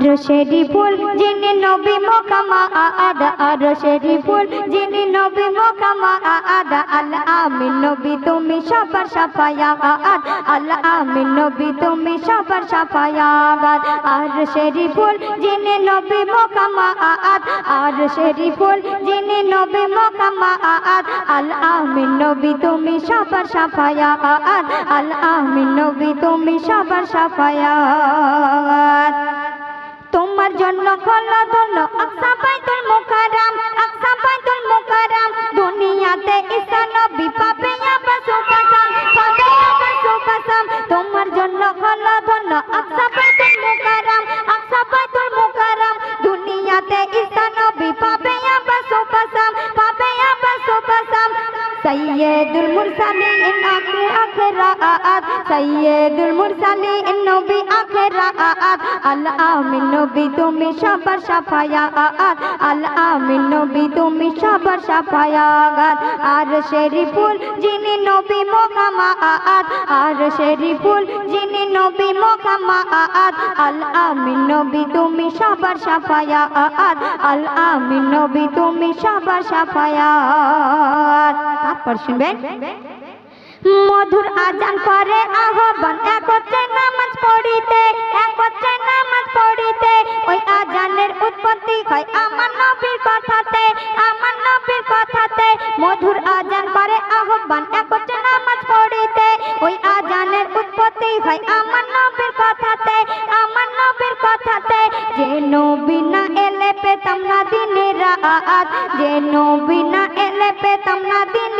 আর সেরি ফুল যিনি নবী মোকামা আদ আর সেরি ফুল যিনি নবী মোকামা আদ আল আমিন নবী তুমি সবার সাফায়া আদ আল আমিন নবী তুমি সবার সাফায়া আদ আর সেরি ফুল যিনি নবী মোকামা আদ আর সেরি ফুল যিনি নবী মোকামা আদ আল আমিন নবী তুমি সবার সাফায়া আদ আল আমিন নবী তুমি সবার সাফায়া জন্য খোলা দোল আকসা বাইতুল মুকাররম, আকসা বাইতুল মুকাররম। দুনিয়াতে ঈসা নবী পাবে আবার সুপাসাম পাবে আবার সুপাসাম তোমার জন্য খোলা দোল আকসা বাইতুল মুকাররম, আকসা বাইতুল মুকাররম। দুনিয়াতে ঈসা নবী পাবে আবার সুপাসাম পাবে আবার সুপাসাম সৈয়দুল মুরসালিন আখে আখরাত সৈয়দুল মুরসালিন নবী আখরাত আল আমিন নবী তুমি সবার সাফায়াত আল আমিন নবী তুমি সবার সাফায়াত, আর শরীফুল যিনি নবী মোকামাত আর শরীফুল যিনি নবী মোকামাত আল আমিন নবী তুমি সবার সাফায়াত আল আমিন নবী তুমি সবার সাফায়াত। তারপর শুনবেন। মধুর আজান করে, আহ্বান একত্রে নামাজ পড়িতে, একত্রে নামাজ পড়িতে। ওই আজানের উৎপত্তি হয় আমার নবীর কথাতে, আমার নবীর কথাতে। মধুর আজান করে, আহ্বান একত্রে নামাজ পড়িতে। ওই আজানের উৎপত্তি হয় আমার নবীর কথাতে, আমার নবীর কথাতে। যে নবী না এলে পেতাম না দিনের রাত, যে নবী না এলে পেতাম না রাত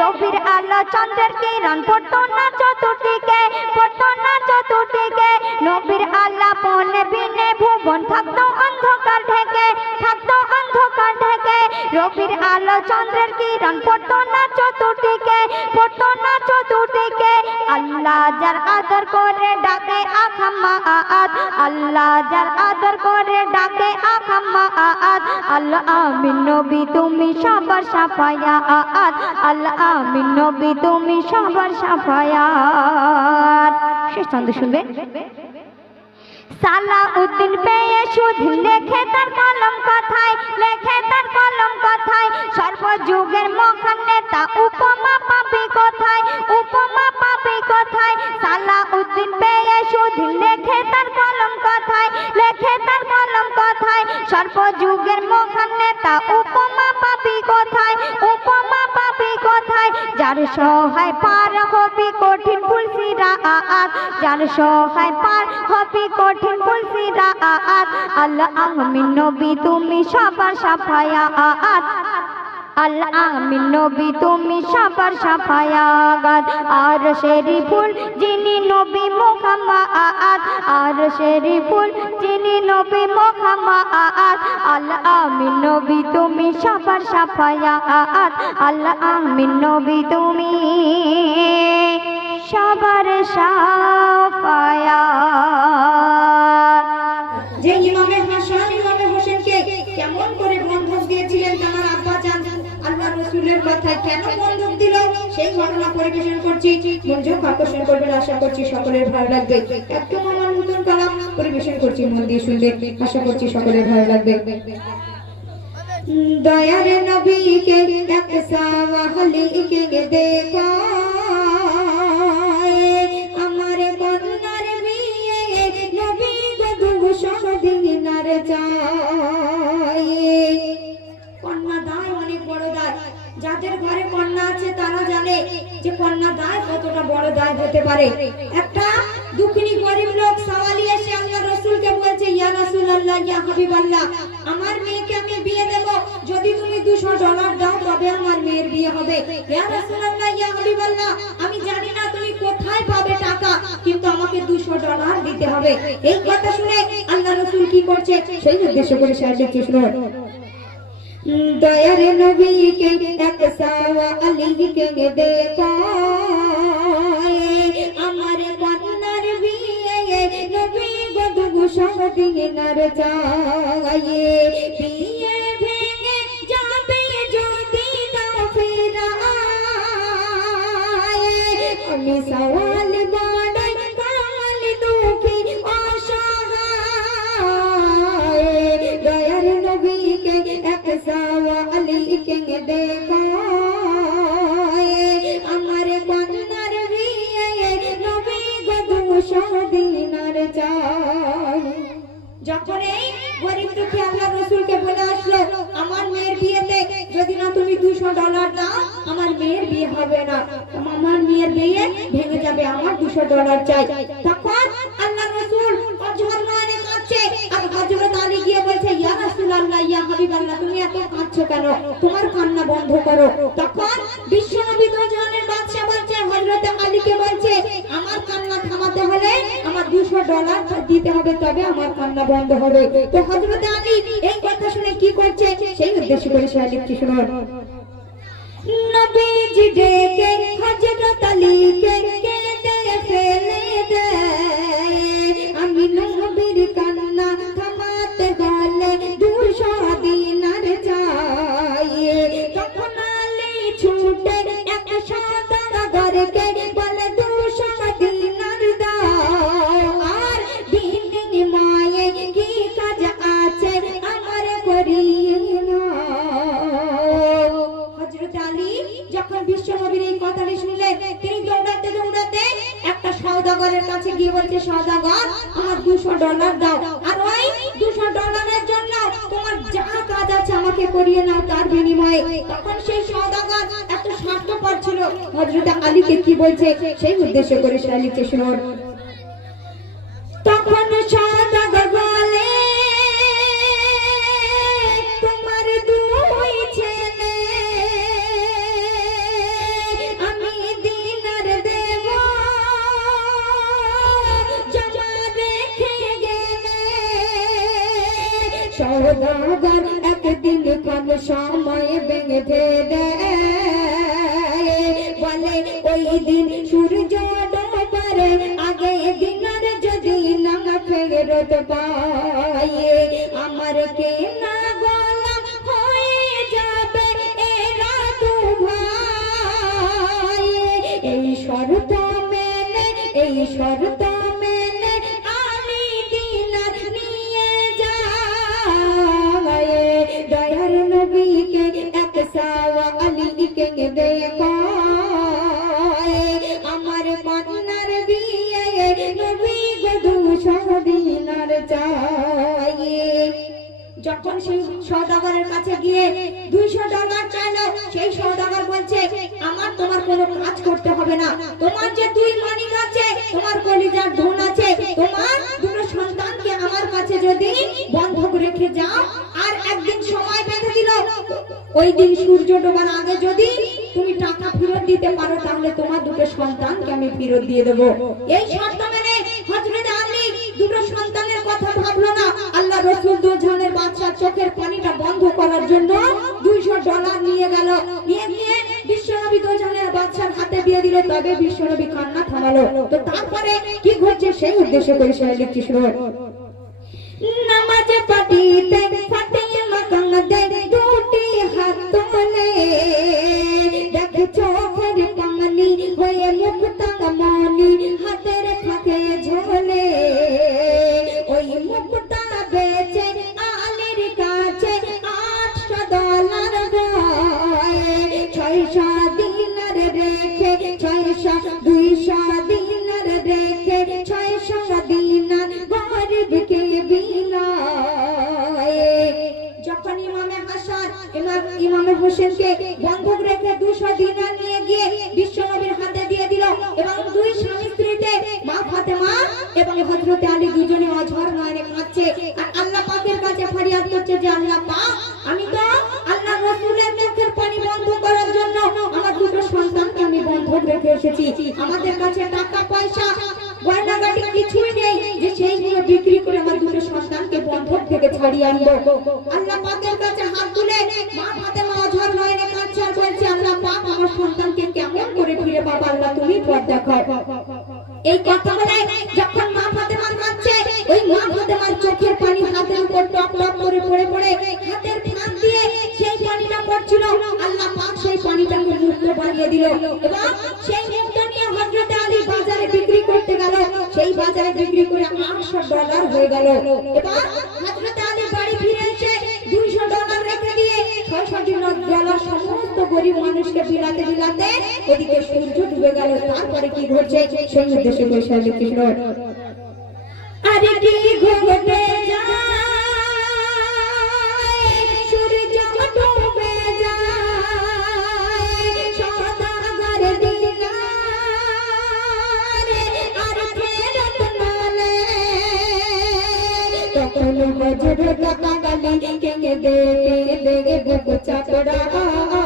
রবির আলো চন্দ্রের কিরণ পড়তো না চতুর্দিকে পড়তো না চতুর্দিকে। নবীর আলাপনে বিনে ভুবন, থাকতো অন্ধকার থেকে থাকতো অন্ধকার থেকে রবির আলো চন্দ্রের কিরণ, পড়তো না চতুর্দিকে, পড়তো না চতুর্দিকে। আল্লাহ যার আদর করে ডাকে আখাম্মা আদ আল্লাহ যার আদর করে ডাকে আখাম্মা আদ আল্লাহ আমিন নবী, তুমি সবার সাফায়া আদ আল্লাহ আমিন নবী, তুমি সবার সাফায়াত। শেষ ছন্দ শুনবেন সালাউদ্দিন পেয়ে সুধ লেখে তার কলম কথায়, লেখে তার কলম কথায়, সর্বযুগের মহান নেতা উপমা পাবি কোথায়, উপমা পাবি কোথায়? সালাউদ্দিন পেয়ে সুধ লেখে তার কলম কথায়, লেখে তার কলম কথায়, সর্বযুগের মহান নেতা উপমা পাবি কোথায়, উপমা পাবি কোথায়? যার সহায় পার কঠিন ফুলসি রাত যার সহায় পার হবি কঠিন ফুলসি রাত আল্লাহ আমিন নবী, তুমি সবার সাফায়াত। আল্লাহ আমিন নবী, তুমি সবার সাফায়াত। আর শরীফুল যিনি নবী মুহাম্মদ। আর শরীফুল যিনি নবী মুহাম্মদ। আল্লাহ আমিন নবী, তুমি সবার সাফায়াত। আল্লাহ আমিন নবী, তুমি সবার সাফায়াত। যে ইমামে হাসান, ইমামে হোসেনকে কেমন করে বন্ধক দিয়েছিলেন তার আব্বা জান, আল্লাহ রসুলের কথায় কেন বন্ধক দিল, সেই ঘটনা পরিবেশন করছি, মনোযোগ আকর্ষণ করবেন আশা করছি সকলের ভালো লাগবে। একদম আমার নতুন কালাম পরিবেশন করছি, মন দিয়ে শুনবে আশা করছি সকলের ভালো লাগবে। দয়ার নবীকে এক সাওয়ালিকে দেখো। যাদের ঘরে কন্যা আছে, তারা জানে যে কন্যা দায় কতটা বড় দায় হতে পারে। একটা দুঃখিনী গরিব লোক সওয়ালি এসে আল্লাহ রসুলকে বলছে, ইয়া রাসূলুল্লাহ, ইয়া হাবিবাল্লাহ, আমার মেয়েকে আমি বিয়ে দেব। যদি তুমি 200 ডলার দাও, তবে আমার মেয়ের বিয়ে হবে। ইয়া রাসূলুল্লাহ, ইয়া হাবিবাল্লাহ, আমি জানি না তুমি কোথায় পাবে টাকা, কিন্তু আমাকে দুশো ডলার দিতে হবে। এই কথা শুনে আল্লাহ রসুল কি করছে? সেই উদ্দেশ্য করে সাহায্য কৃষ্ণ দয়ার নবীকে এক সাওয়া আলীকে দেখো আমার কন্যার বিয়ে নবী বধু সদিনার যায় বিয়ে ভেঙে যাবে যদি না ফেরায় আমি সওয়াল আলীকে দেখায়, আমার কন্যার বিয়ে নবী গদু সদিনার চাই যখন এই গরিব দুঃখী আল্লাহ রসুলকে বলে আসলো, আমার মেয়ের বিয়েতে যদি না তুমি দুশো ডলার দাও, আমার মেয়ের বিয়ে হবে না। আমার মেয়ের বিয়ে ভেঙে যাবে, আমার দুশো ডলার চাই। কেন? তোমার কান্না বন্ধ করো। তখন বিশ্বনবী দুজনের বাদশা বলছে, হযরত আলীকে বলছে, আমার কান্না থামাতে হলে আমার দুশো ডলার দিতে হবে, তবে আমার কান্না বন্ধ হবে। তো হযরত আলী এই কথা শুনে কি করছে? সেই উদ্দেশ্য করে সে আলিফটি শুনুন নবীজি ডেকে হযরত আলীকে একটা কাছে গিয়ে বলছে সওদাগর আমার দুশো ডলার দাও। আর ওই দুশো ডলারের জন্য তোমার যা কাজ আছে আমাকে করিয়ে নাও তার বিনিময়ে। তখন সেই সওদাগর এত স্বার্থপর ছিল। হজরত আলীকে কি বলছে? সেই উদ্দেশ্য করে সে আলীকে শুনুন সময় ভেঙে দেয় আলীকে দেখায় আমার কন্যার বিয়ে নবী গদু সদিনার চাই যখন সেই সওদাগরের কাছে গিয়ে দুইশো ডলার চাইলো, সেই সওদাগর বলছে, আমার তোমার কোনো কাজ করতে হবে না। তোমার যে দুই মানিক আছে, তোমার কলিজার ধন আছে, তোমার দুটো সন্তানকে আমার কাছে যদি বন্ধক রেখে যাও একদিন সময় বেঁধে দিল। ওই দিন সূর্য ডোবার আগে যদি তুমি টাকা ফেরত দিতে পারো, তাহলে তোমার দুটো সন্তানকে আমি ফেরত দিয়ে দেবো। এই শর্ত মেনে হযরত আলী দুটো সন্তানের কথা ভাবলো না। আল্লাহ রসুল দুজনের চোখের পানিটা বন্ধ করার জন্য দুইশো ডলার নিয়ে গেল। নিয়ে গিয়ে বিশ্বনবী দুজনের বাচ্চার হাতে দিয়ে দিল। তবে বিশ্বনবী কান্না থামালো। তো তারপরে কি ঘটছে সেই উদ্দেশ্য সে লিখছি নামাজে পাঠিতে ফাতিমা কাঁদে দুটি হাত তোলে দেখে চোখের পানি হয়ে হজরতে আলী দুজনে অজহর নয়নে কাঁদছে আর আল্লাহ পাকের কাছে ফরিয়াদ করছে যে আল্লাহ পাক, আমি তো আল্লাহ রাসূলের মুখের পানি বন্ধ করার জন্য আমার দুটো সন্তানকে আমি বন্ধ রেখে এসেছি। আমাদের কাছে টাকা, পয়সা, গয়নাগাটি কিছুই নেই যে সেইগুলো বিক্রি করে আমার দুটো সন্তানকে বন্ধ থেকে ছাড়িয়ে আনব। আল্লাহ পাকের কাছে হাত তুলে মা ফাতেমা অঝর নয়নে কাঁদছে আর বলছে, আল্লাহ পাক, আমার সন্তানকে কেমন করে ফিরে পাবো? আল্লাহ তুমি পথ দেখাও। এই কথা বলে বানিয়ে দিল। এবং সেই মুক্ত নিয়ে হযরত আলী বাজারে বিক্রি করতে গেল। সেই বাজারে বিক্রি করে 800 ডলার হয়ে গেল। এবার হযরত আলী বাড়ি ফিরে এসে 200 ডলার রেখে দিয়ে 600 ডলার সমস্ত গরিব মানুষকে বিলাতে বিলাতে এদিকে সূর্য ডুবে গেল। তারপরে কি ঘটছে সেই উদ্দেশ্যে আছে কৃষ্ণ। আরে কি ঘটে? কেঙ্গে দেখে দেখে বুক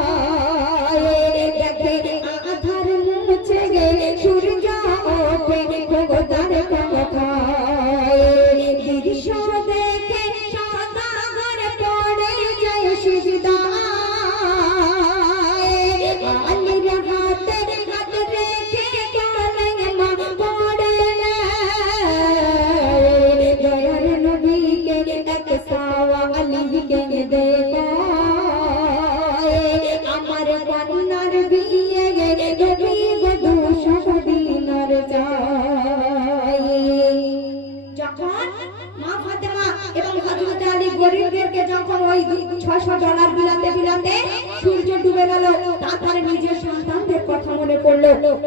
মনে পড়ল।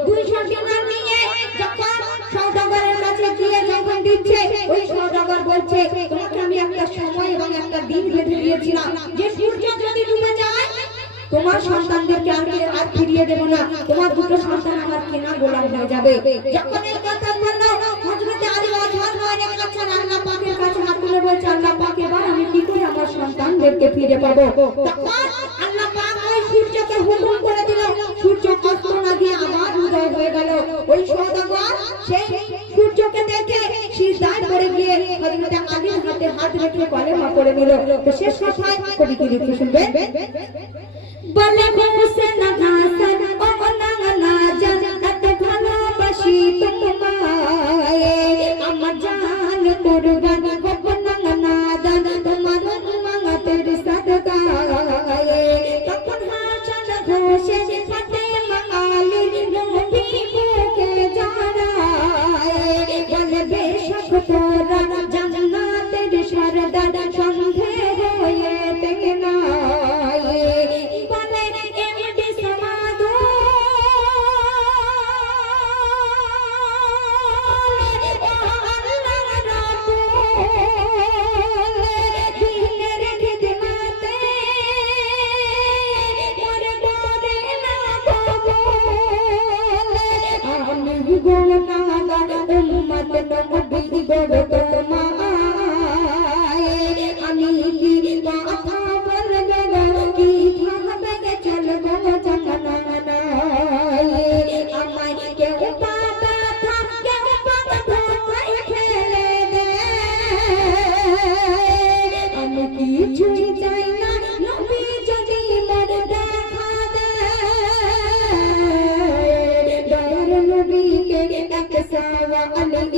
200 দিনার নিয়ে যখন সওদাগরের কাছে গিয়ে যখন দিচ্ছে, ওই সওদাগর বলছে, তোমাকে আমি একটা সময় এবং একটা দিন বেঁধে দিয়েছিলাম। যে সূর্য যদি ডুবে যায়, তোমার সন্তানদেরকে আর ফিরিয়ে দেব না। তোমার দুটো সন্তান আমার কেনা গোলাম হয়ে যাবে। যখন এই কথা বলল আলী কাছে আল্লাহ পাকের কাছে হাত তুলে বলছে, আল্লাহ পাক, এবার আমি কি করে আমার সন্তানদেরকে ফিরে পাবো? তখন গিয়ে কবিতা আলীর হাতে হাত রেখে কলেমা পড়ে নিল। তো শেষ কথায় কবি কি লিখে শুনবেন বলে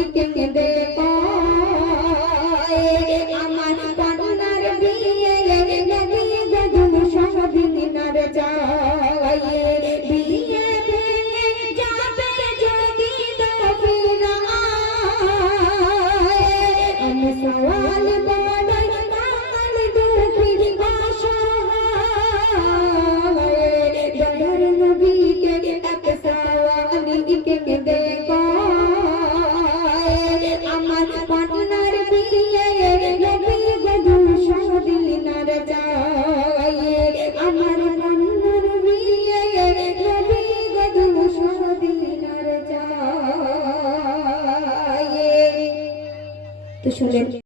give, give, give.